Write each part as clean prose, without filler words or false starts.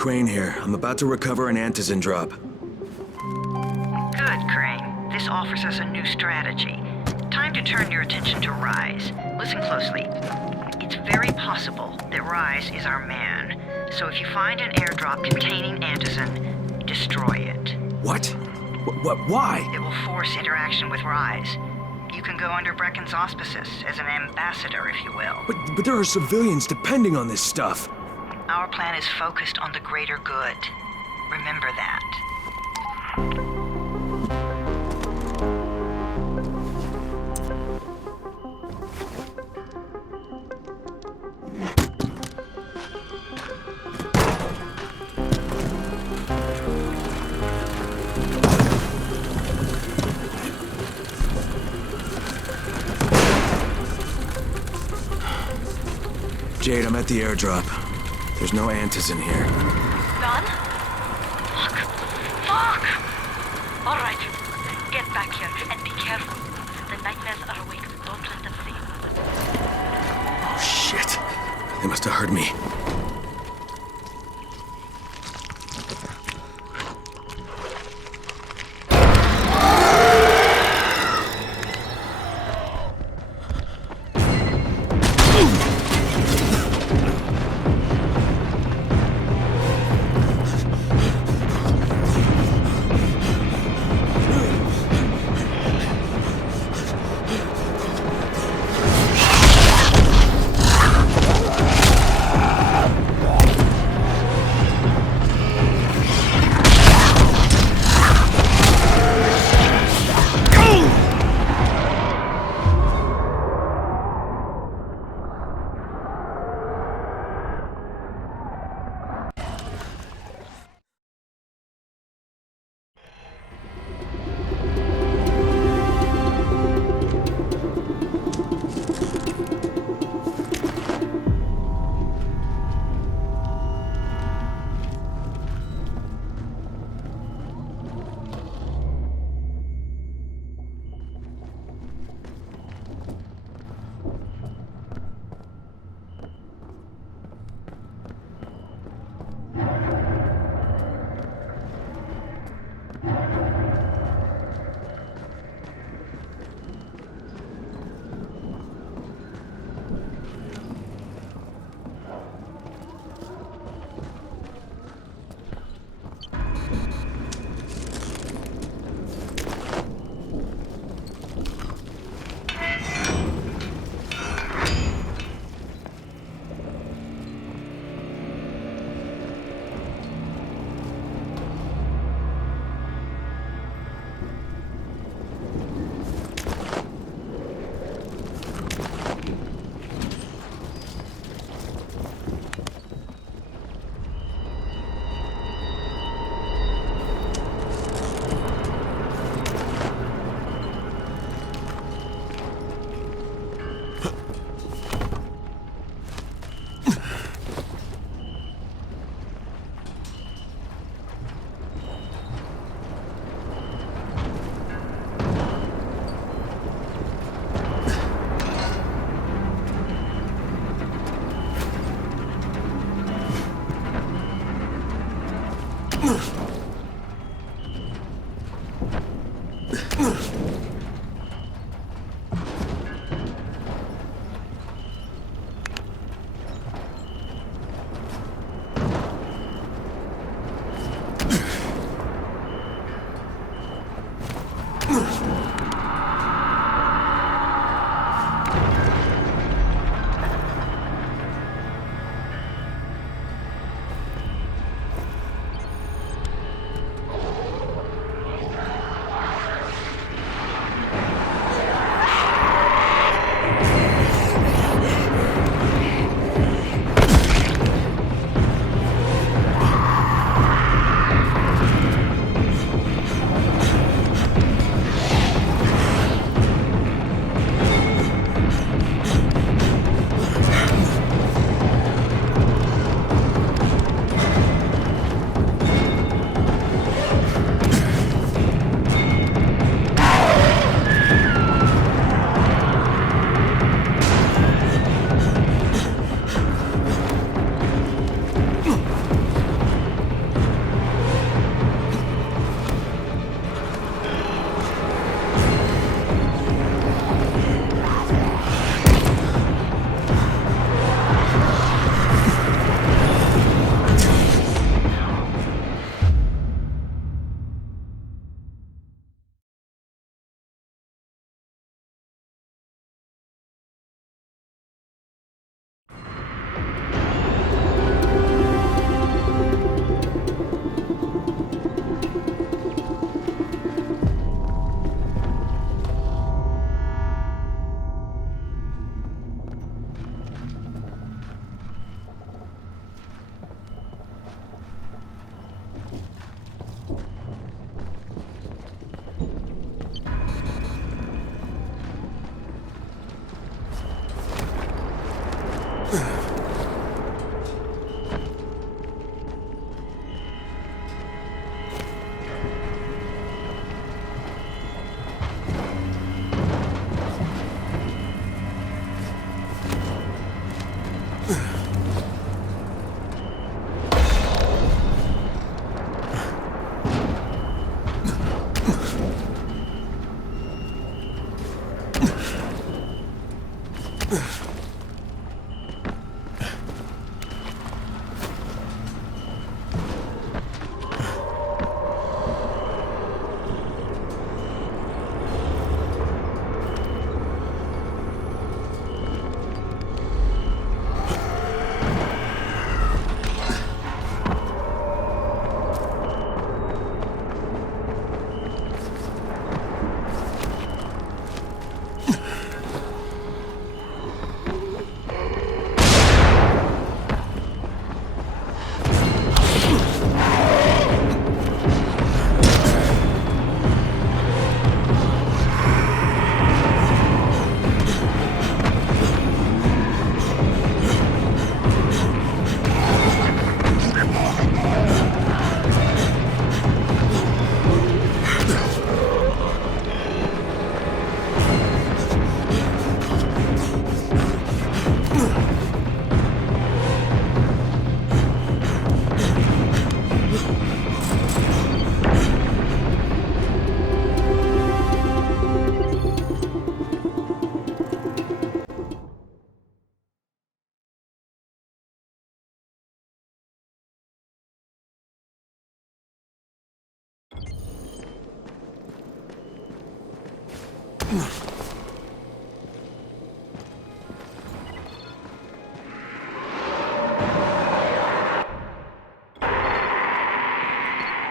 Crane here. I'm about to recover an antizin drop. Good, Crane. This offers us a new strategy. Time to turn your attention to Rise. Listen closely. It's very possible that Rise is our man. So if you find an airdrop containing antizin, destroy it. What? Why? It will force interaction with Rise. You can go under Brecken's auspices as an ambassador, if you will. But there are civilians depending on this stuff. Our plan is focused on the greater good. Remember that. Jade, I'm at the airdrop. There's no antizin here. Done? Fuck. Fuck! All right. Get back here and be careful. The nightmares are awake. Don't let them see you. Oh, shit. They must have heard me.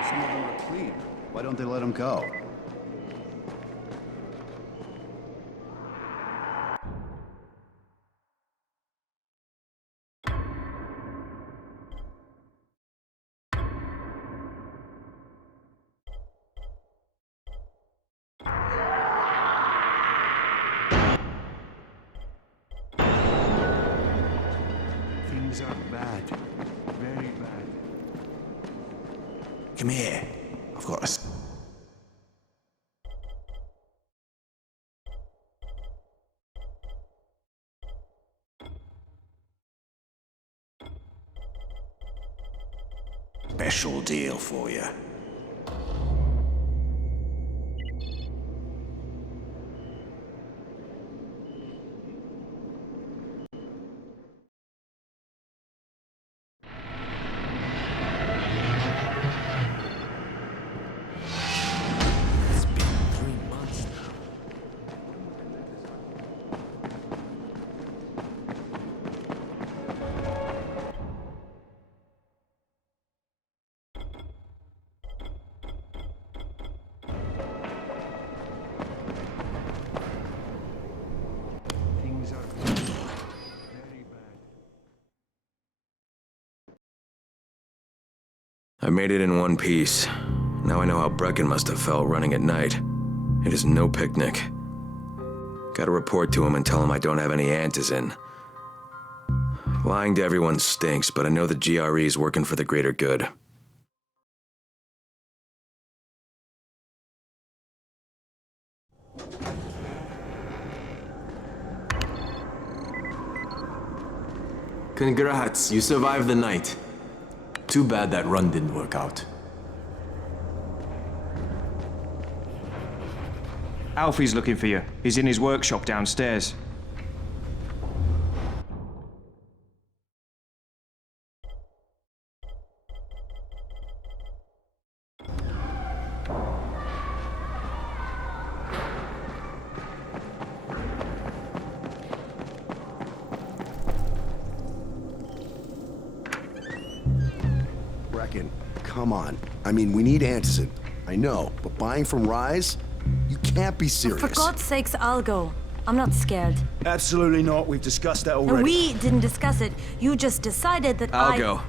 Some of them are clean. Why don't they let them go? Things are bad. Very bad. Come here. I've got a... special deal for you. Things are very bad. I made it in one piece. Now I know how Brecken must have felt running at night. It is no picnic. Gotta report to him and tell him I don't have any antizin. Lying to everyone stinks, but I know the GRE is working for the greater good. Congrats, you survived the night. Too bad that run didn't work out. Alfie's looking for you. He's in his workshop downstairs. Brecken, come on. I mean, we need antizin. I know, but buying from Rise? You can't be serious. For God's sakes, I'll go. I'm not scared. Absolutely not. We've discussed that already. And we didn't discuss it. You just decided that I'll go.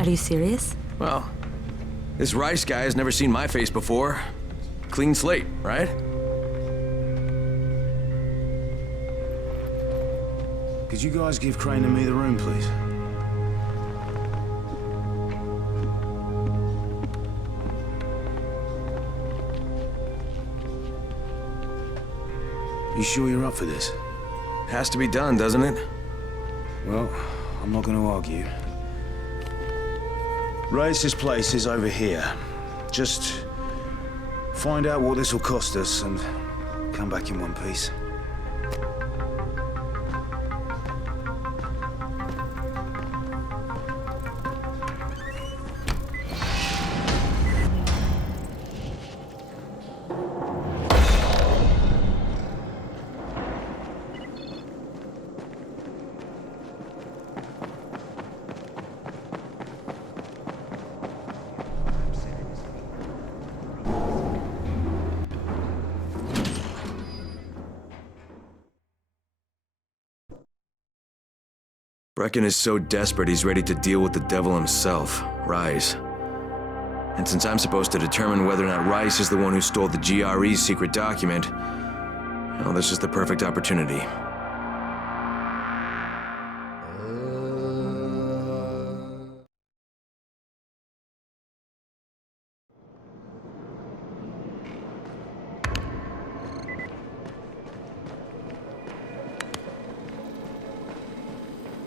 Are you serious? Well, this Rice guy has never seen my face before. Clean slate, right? Could you guys give Crane and me the room, please? You sure you're up for this? Has to be done, doesn't it? Well, I'm not going to argue. Race's place is over here. Just find out what this will cost us and come back in one piece. Brecken is so desperate he's ready to deal with the devil himself, Rais. And since I'm supposed to determine whether or not Rais is the one who stole the GRE's secret document, well, this is the perfect opportunity.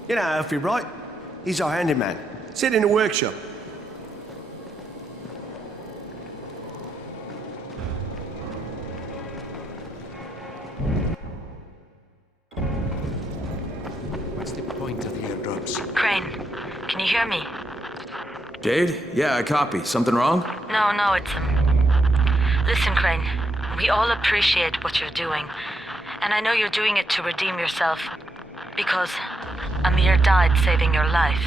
You know Alfie, right? He's our handyman. Sit in the workshop. What's the point of the airdrops? Crane, can you hear me? Jade? Yeah, I copy. Something wrong? No, it's Listen, Crane, we all appreciate what you're doing. And I know you're doing it to redeem yourself. Because Amir died saving your life.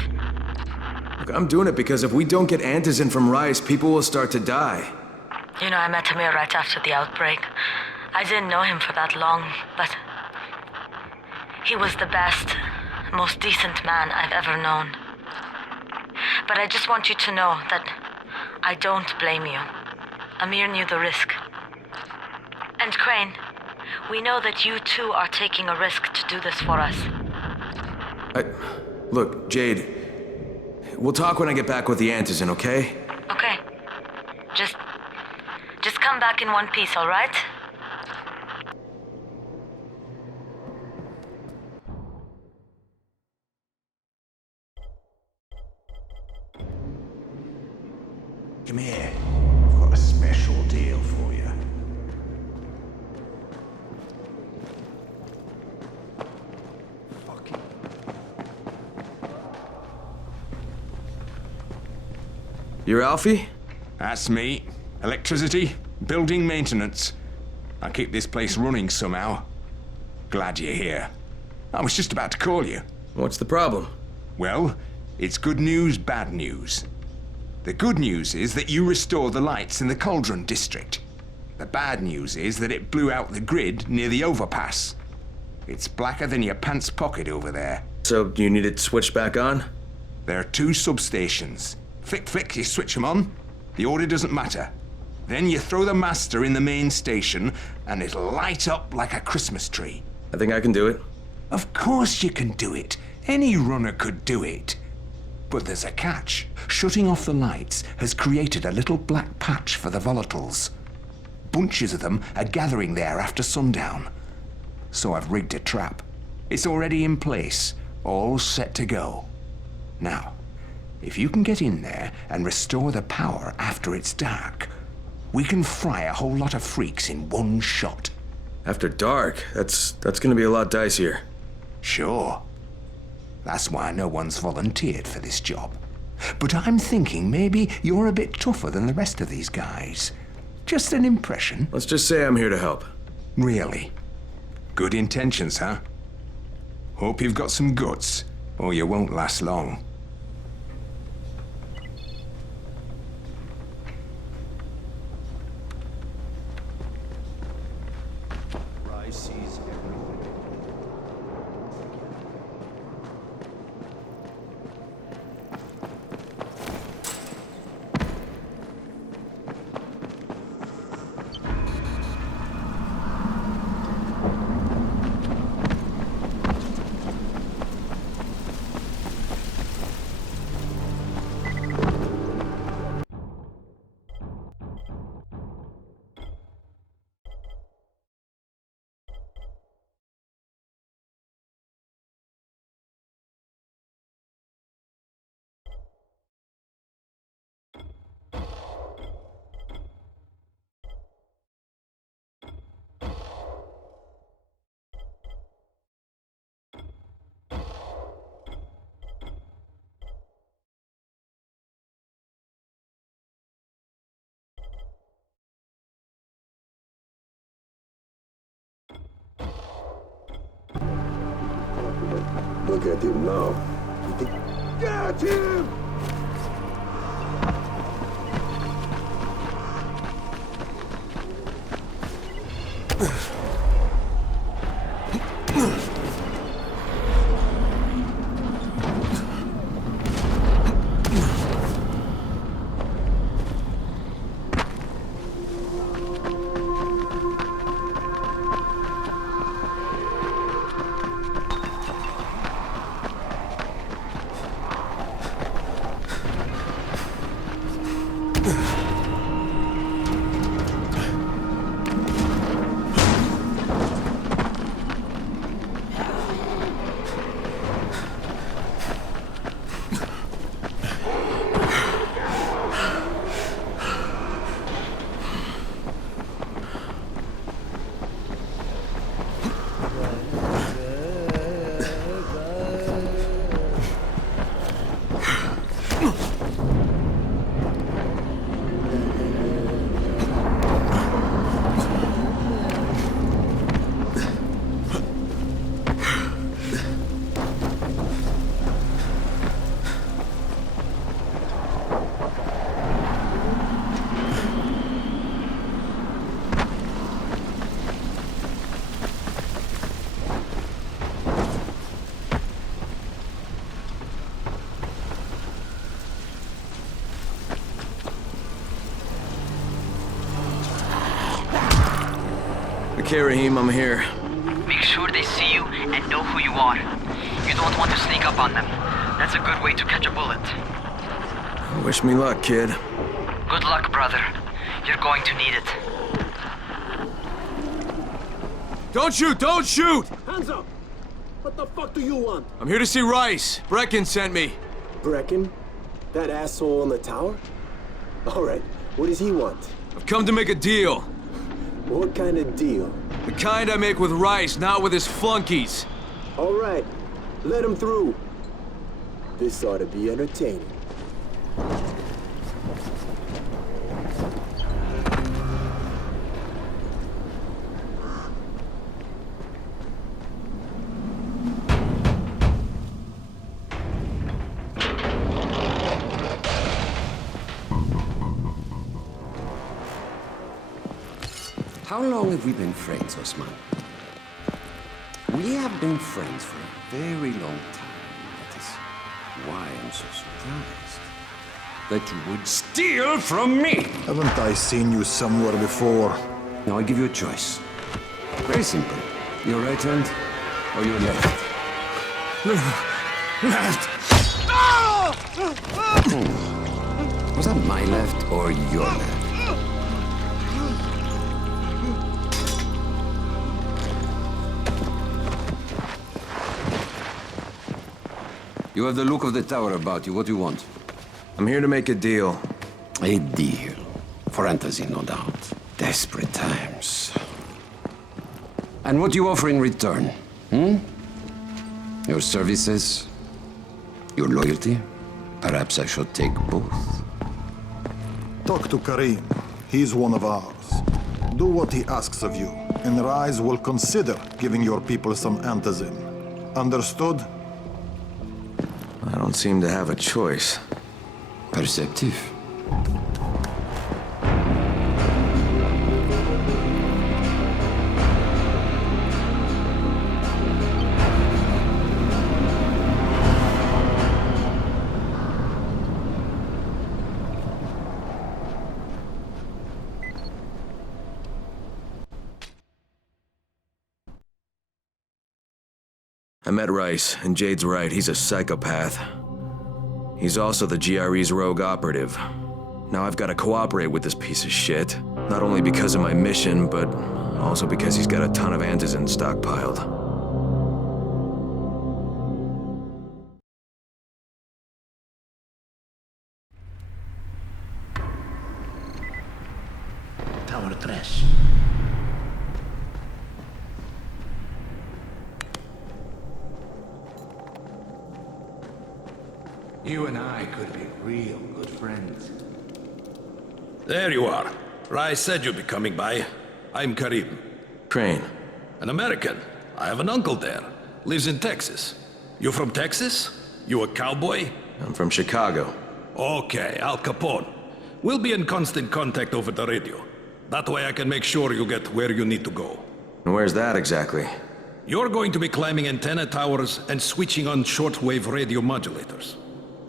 Look, I'm doing it because if we don't get antizin from Rais, people will start to die. You know, I met Amir right after the outbreak. I didn't know him for that long, but he was the best, most decent man I've ever known. But I just want you to know that I don't blame you. Amir knew the risk. And Crane, we know that you too are taking a risk to do this for us. Look, Jade, we'll talk when I get back with the antizin, okay? Okay. Just come back in one piece, all right? Come here. I've got a special deal for you. You're Alfie? That's me. Electricity, building maintenance. I keep this place running somehow. Glad you're here. I was just about to call you. What's the problem? Well, it's good news, bad news. The good news is that you restored the lights in the Cauldron district. The bad news is that it blew out the grid near the overpass. It's blacker than your pants pocket over there. So, do you need it switched back on? There are 2 substations. Flick, you switch them on. The order doesn't matter. Then you throw the master in the main station, and it'll light up like a Christmas tree. I think I can do it. Of course you can do it. Any runner could do it. But there's a catch. Shutting off the lights has created a little black patch for the volatiles. Bunches of them are gathering there after sundown. So I've rigged a trap. It's already in place, all set to go. Now, if you can get in there and restore the power after it's dark, we can fry a whole lot of freaks in one shot. After dark? That's gonna be a lot dicier. Sure. That's why no one's volunteered for this job. But I'm thinking maybe you're a bit tougher than the rest of these guys. Just an impression. Let's just say I'm here to help. Really? Good intentions, huh? Hope you've got some guts, or you won't last long. Look at him now. Get him! Okay, Raheem, I'm here. Make sure they see you and know who you are. You don't want to sneak up on them. That's a good way to catch a bullet. Wish me luck, kid. Good luck, brother. You're going to need it. Don't shoot! Don't shoot! Hands up! What the fuck do you want? I'm here to see Rice. Brecken sent me. Brecken? That asshole on the tower? Alright, what does he want? I've come to make a deal. What kind of deal? The kind I make with Rice, not with his flunkies. Alright, let him through. This ought to be entertaining. How long have we been friends, Osman? We have been friends for a very long time. That is why I'm so surprised that you would steal from me. Haven't I seen you somewhere before? Now I give you a choice. Very simple. Your right hand or your left? Left. Was that my left or your left? You have the look of the tower about you. What do you want? I'm here to make a deal. A deal. For Antazin, no doubt. Desperate times. And what do you offer in return? Your services? Your loyalty? Perhaps I should take both. Talk to Karim. He's one of ours. Do what he asks of you, and Rais will consider giving your people some Antazin. Understood? I don't seem to have a choice. Perceptive. I met Rice, and Jade's right, he's a psychopath. He's also the GRE's rogue operative. Now I've got to cooperate with this piece of shit, not only because of my mission, but also because he's got a ton of antizin stockpiled. Tower 3. You and I could be real good friends. There you are. Rais said you'd be coming by. I'm Karim. Crane. An American. I have an uncle there. Lives in Texas. You from Texas? You a cowboy? I'm from Chicago. Okay, Al Capone. We'll be in constant contact over the radio. That way I can make sure you get where you need to go. And where's that exactly? You're going to be climbing antenna towers and switching on shortwave radio modulators.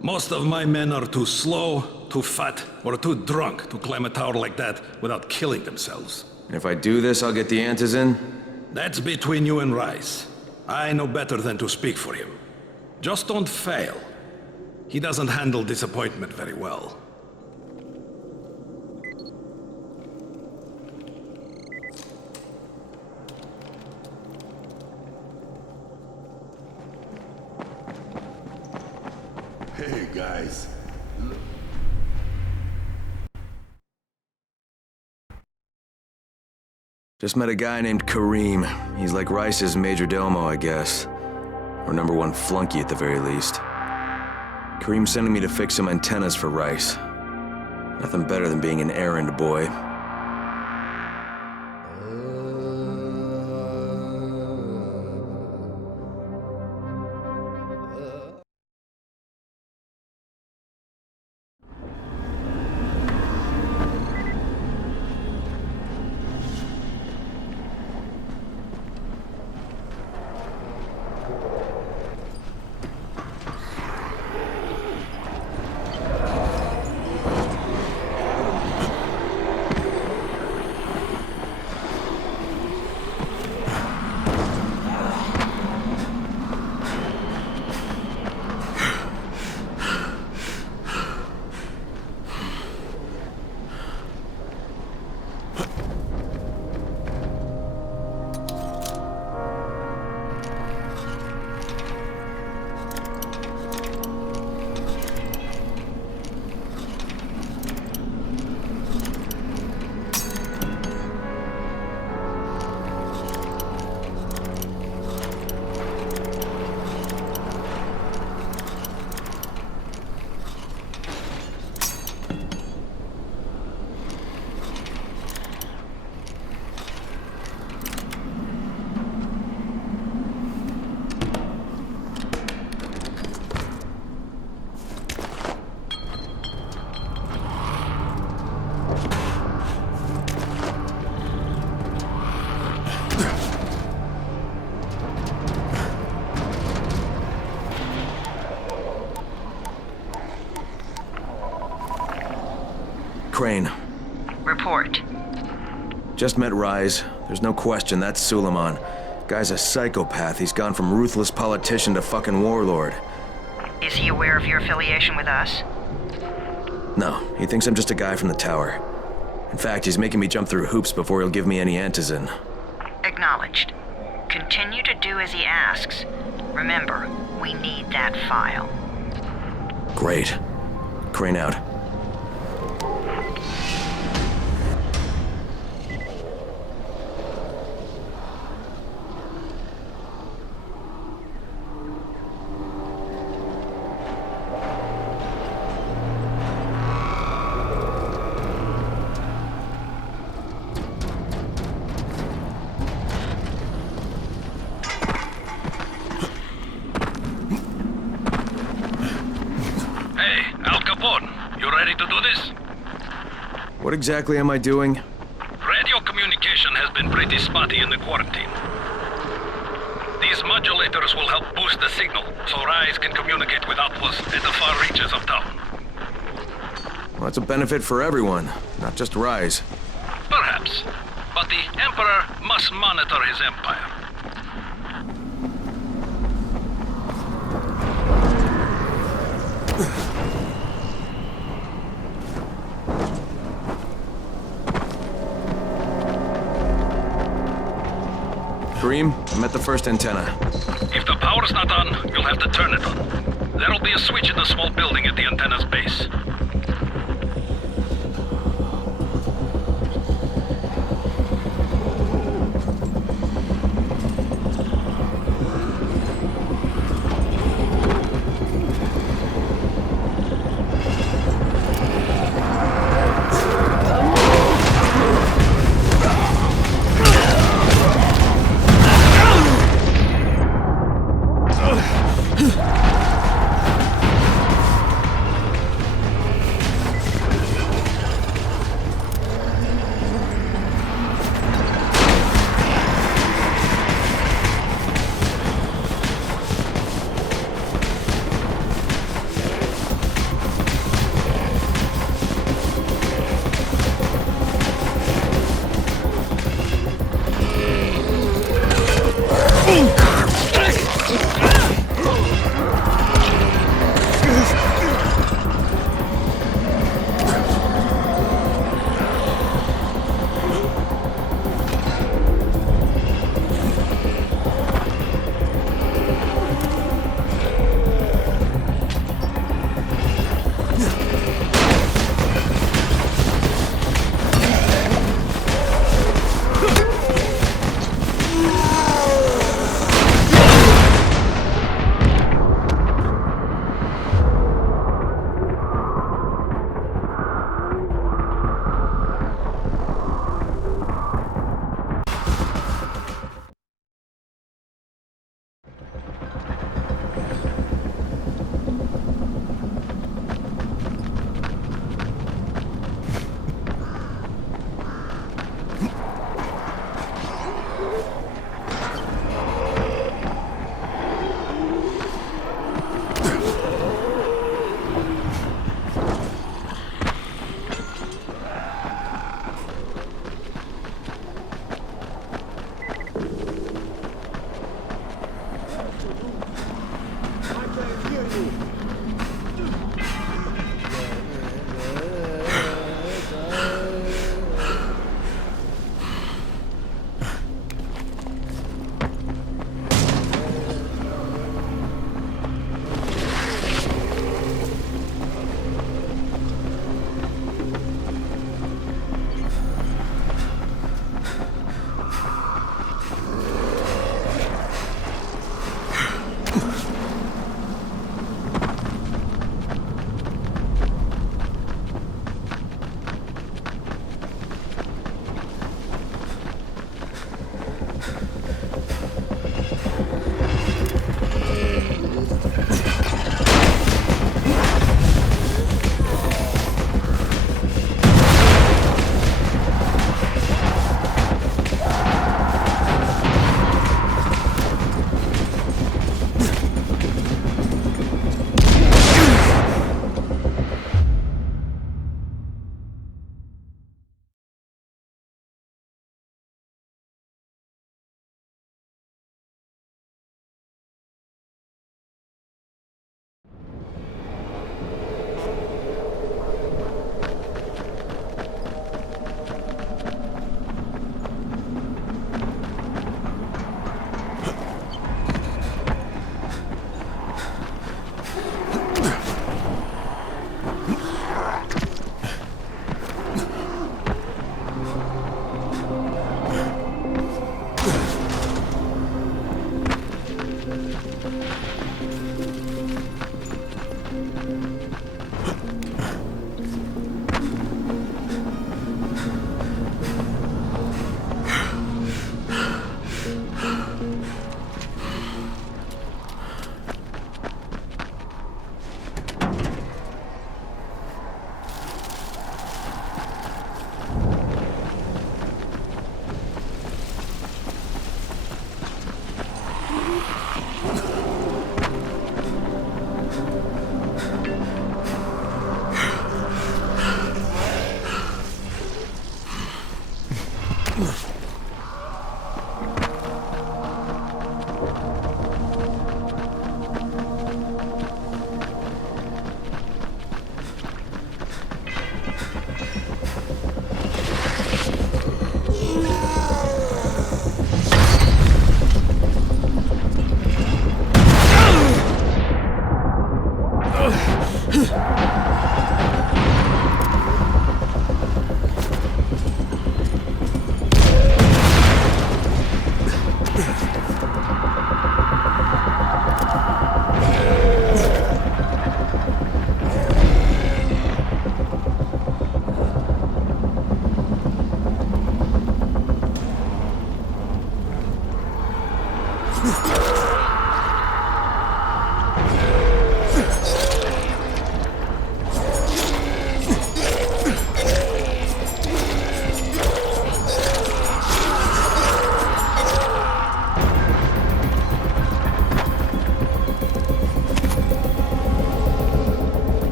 Most of my men are too slow, too fat, or too drunk to climb a tower like that without killing themselves. And if I do this, I'll get the antas in? That's between you and Rais. I know better than to speak for him. Just don't fail. He doesn't handle disappointment very well. Hey, guys. Just met a guy named Kareem. He's like Rice's major domo, I guess. Or #1 flunky at the very least. Kareem's sending me to fix some antennas for Rice. Nothing better than being an errand boy. Crane. Report. Just met Rise. There's no question, that's Suleiman. Guy's a psychopath. He's gone from ruthless politician to fucking warlord. Is he aware of your affiliation with us? No, he thinks I'm just a guy from the tower. In fact, he's making me jump through hoops before he'll give me any antizin. Acknowledged. Continue to do as he asks. Remember, we need that file. Great. Crane out. What exactly am I doing? Radio communication has been pretty spotty in the quarantine. These modulators will help boost the signal, so Rise can communicate with outposts at the far reaches of town. Well, that's a benefit for everyone, not just Rise. Perhaps. But the Emperor must monitor his empire. Kareem, I'm at the first antenna. If the power's not on, you'll have to turn it on. There'll be a switch in the small building at the antenna's base.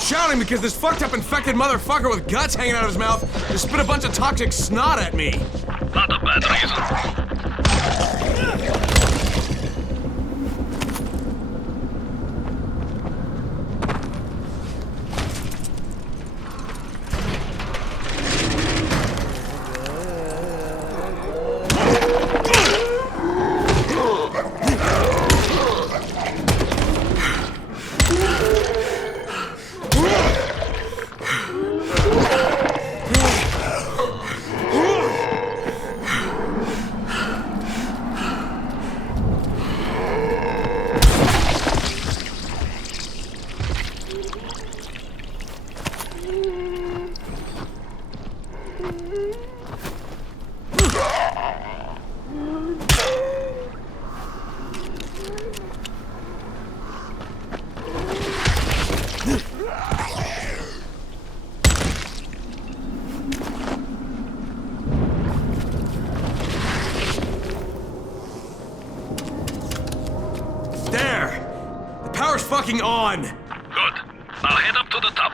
Shouting because this fucked up infected motherfucker with guts hanging out of his mouth just spit a bunch of toxic snot at me. Not a bad reason. Fucking on! Good. Now head up to the top.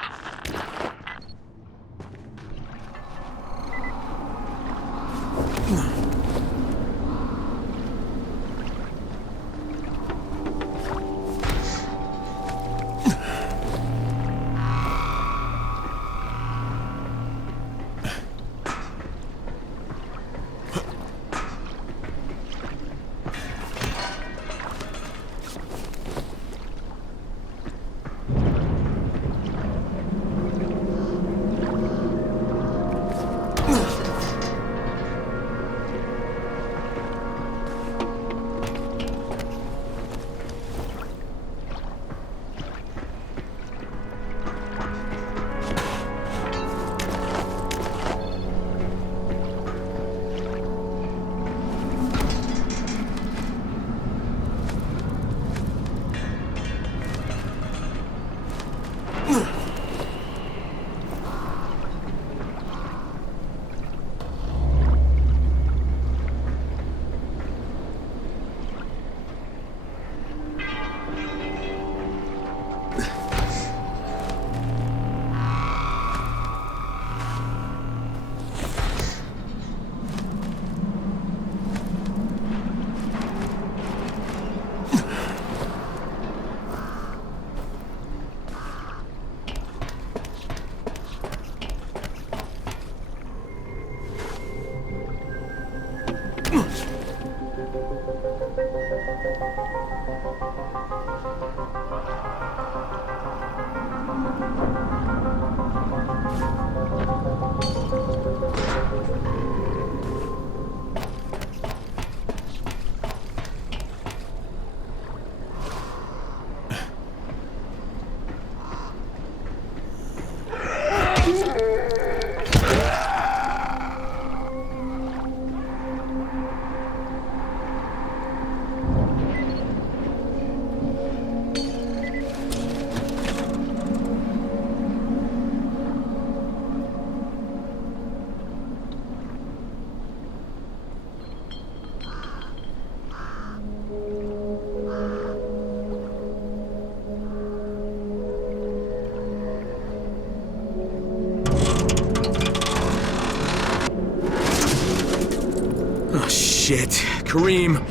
Oh, shit. Kareem,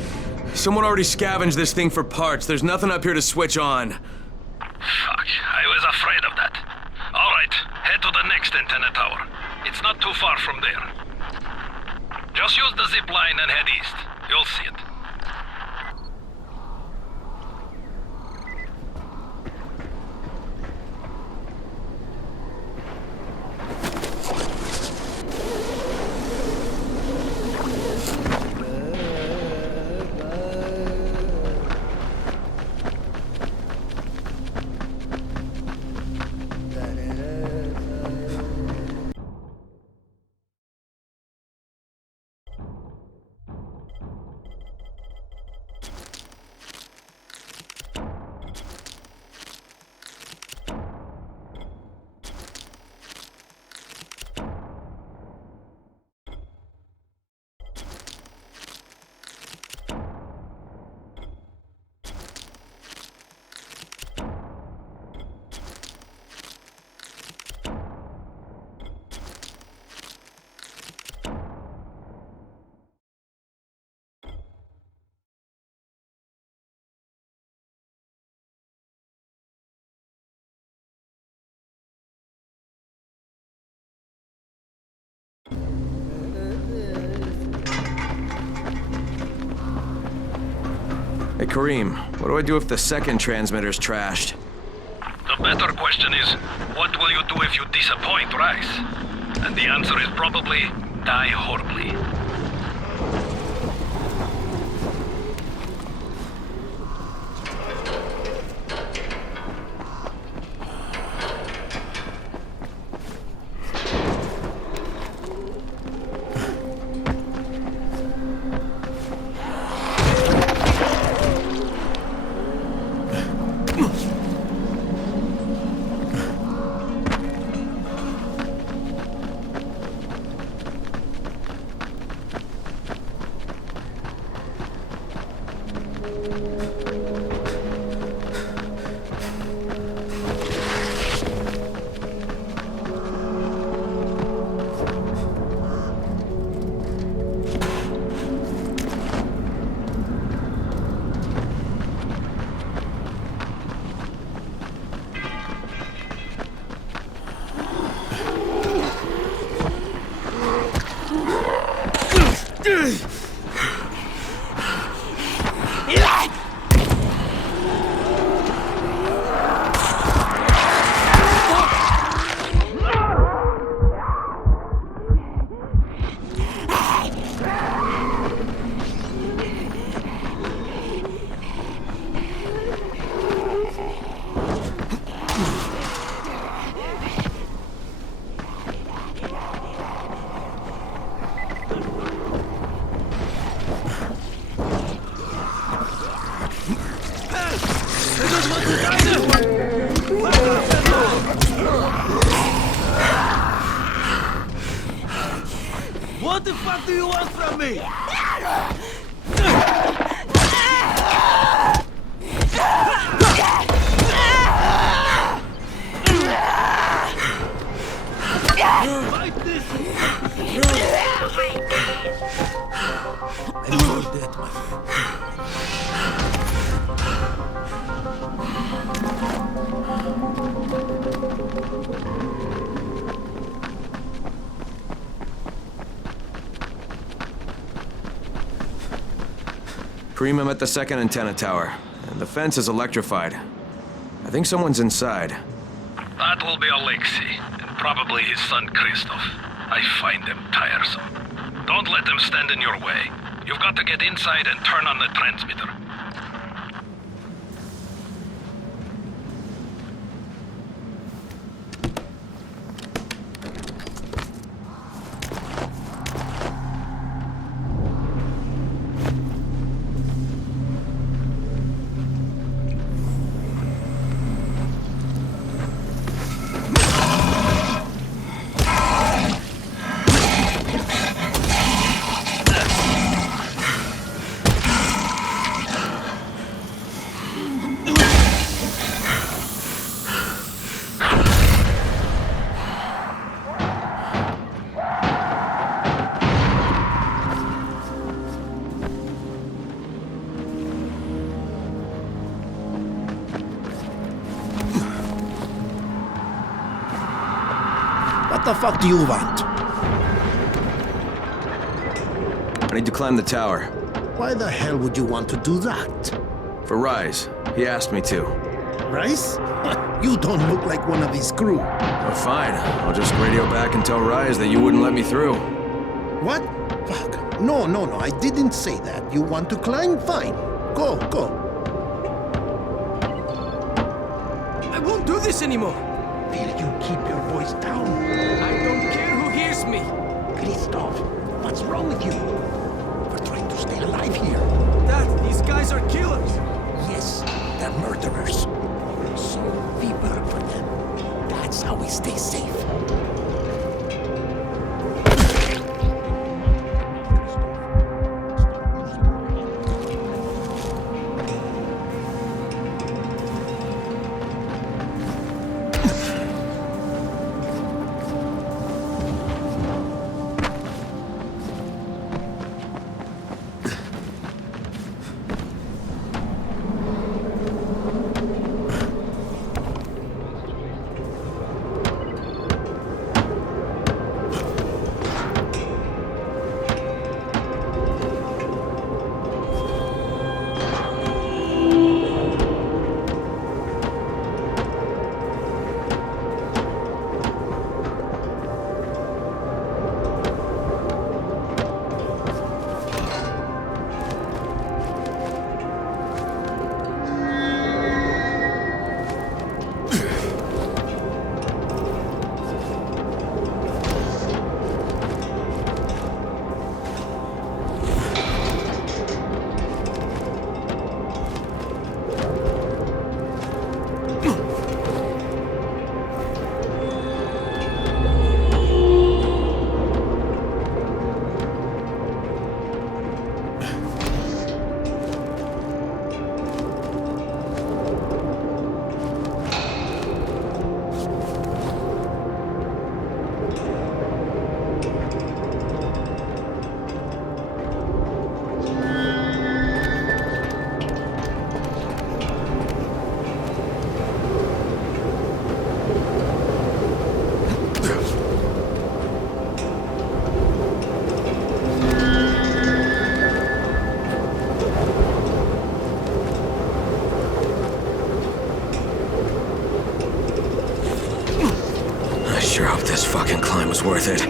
someone already scavenged this thing for parts. There's nothing up here to switch on. Fuck, I was afraid of that. All right, head to the next antenna tower. It's not too far from there. Just use the zip line and head east. You'll see it. Hey, Kareem, what do I do if the second transmitter's trashed? The better question is, what will you do if you disappoint Rice? And the answer is probably die horribly. What the fuck do you want from me? Fight this! And you're dead, my friend. Kareem, I'm at the second antenna tower, and the fence is electrified. I think someone's inside. That will be Alexei, and probably his son Christoph. I find them tiresome. Don't let them stand in your way. You've got to get inside and turn on the transmitter. What the fuck do you want? I need to climb the tower. Why the hell would you want to do that? For Rise. He asked me to. Rais? You don't look like one of his crew. Oh, fine. I'll just radio back and tell Rise that you wouldn't let me through. What? Fuck. No, I didn't say that. You want to climb? Fine. Go. I won't do this anymore. Will you keep your voice down? I don't care who hears me. Christoph, what's wrong with you? We're trying to stay alive here. Dad, these guys are killers. Yes, they're murderers. So we work for them. That's how we stay safe. Sure hope this fucking climb was worth it.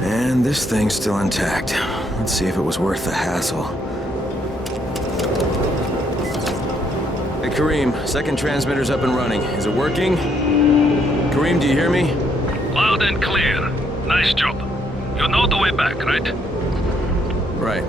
And this thing's still intact. Let's see if it was worth the hassle. Hey, Kareem, second transmitter's up and running. Is it working? Kareem, do you hear me? Loud and clear. Nice job. You know the way back, right? Right.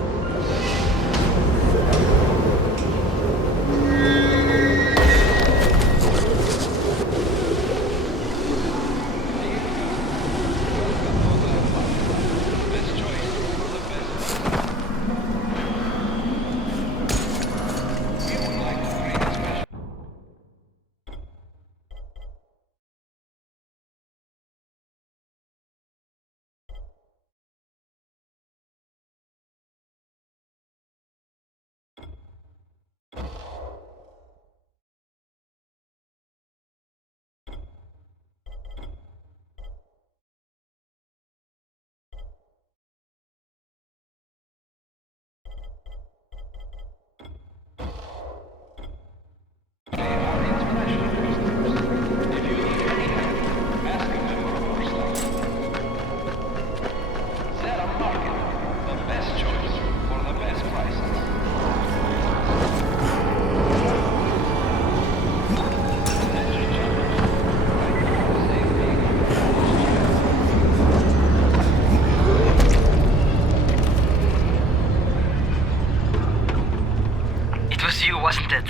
Wasn't it?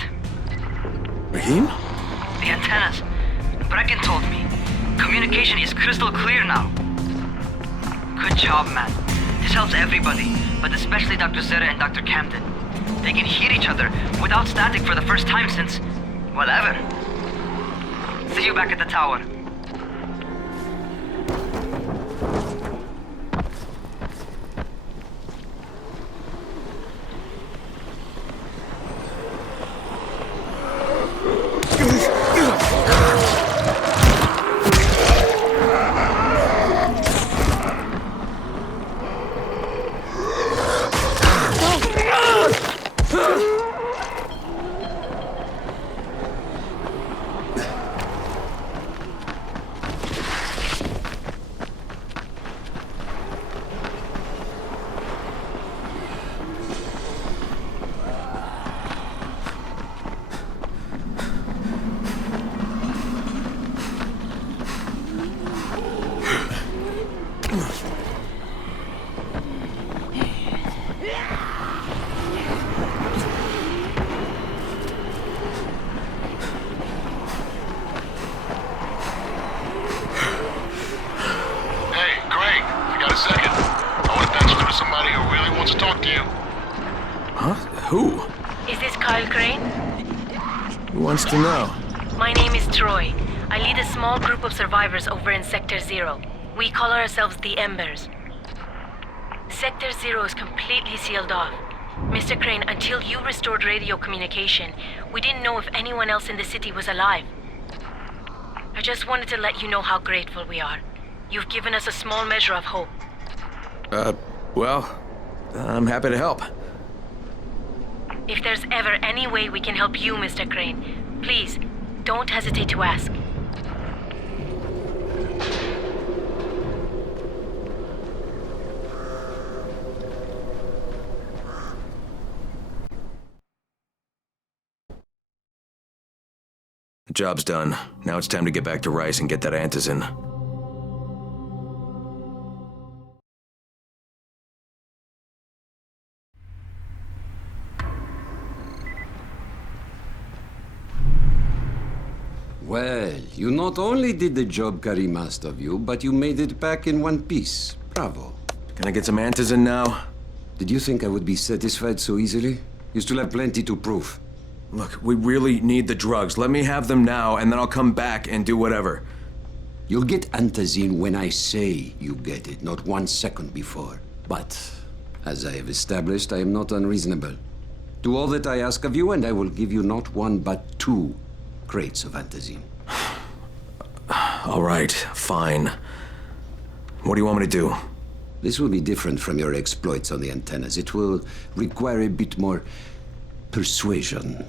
Raheem? The antennas. Brecken told me. Communication is crystal clear now. Good job, man. This helps everybody, but especially Dr. Zeta and Dr. Camden. They can hear each other without static for the first time since, well, ever. See you back at the tower. somebody who really wants to talk to you. Huh? Who? Is this Kyle Crane? Who wants to know? My name is Troy. I lead a small group of survivors over in Sector 0. We call ourselves the Embers. Sector 0 is completely sealed off. Mr. Crane, until you restored radio communication, we didn't know if anyone else in the city was alive. I just wanted to let you know how grateful we are. You've given us a small measure of hope. Well, I'm happy to help. If there's ever any way we can help you, Mr. Crane, please, don't hesitate to ask. The job's done. Now it's time to get back to Rice and get that antizin. Well, you not only did the job Karim asked of you, but you made it back in one piece. Bravo. Can I get some antizin now? Did you think I would be satisfied so easily? You still have plenty to prove. Look, we really need the drugs. Let me have them now, and then I'll come back and do whatever. You'll get antizin when I say you get it, not 1 second before. But, as I have established, I am not unreasonable. Do all that I ask of you, and I will give you not 1, but 2 crates of antizin. All right, fine. What do you want me to do? This will be different from your exploits on the antennas. It will require a bit more persuasion.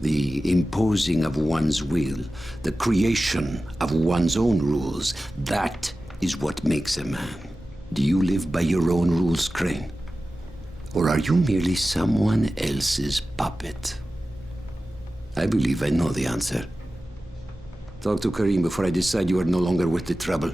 The imposing of one's will, the creation of one's own rules, that is what makes a man. Do you live by your own rules, Crane? Or are you merely someone else's puppet? I believe I know the answer. Talk to Karim before I decide you are no longer worth the trouble.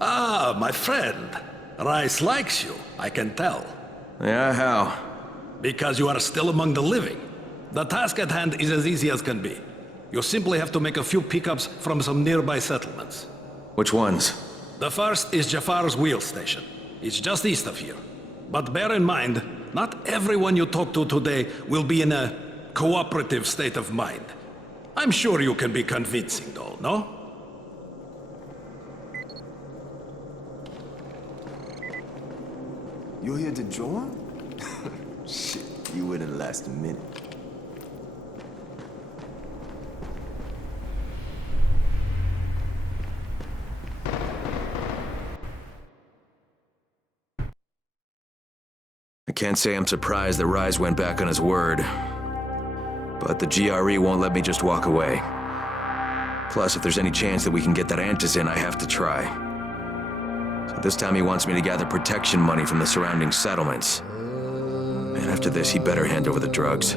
Ah, my friend. Rais likes you, I can tell. Yeah, how? Because you are still among the living. The task at hand is as easy as can be. You simply have to make a few pickups from some nearby settlements. Which ones? The first is Jafar's wheel station. It's just east of here. But bear in mind, not everyone you talk to today will be in a cooperative state of mind. I'm sure you can be convincing though, no? You're here to join? Shit, you wouldn't last a minute. I can't say I'm surprised that Rise went back on his word. But the GRE won't let me just walk away. Plus, if there's any chance that we can get that antizin, I have to try. So this time he wants me to gather protection money from the surrounding settlements. Man, after this, he better hand over the drugs.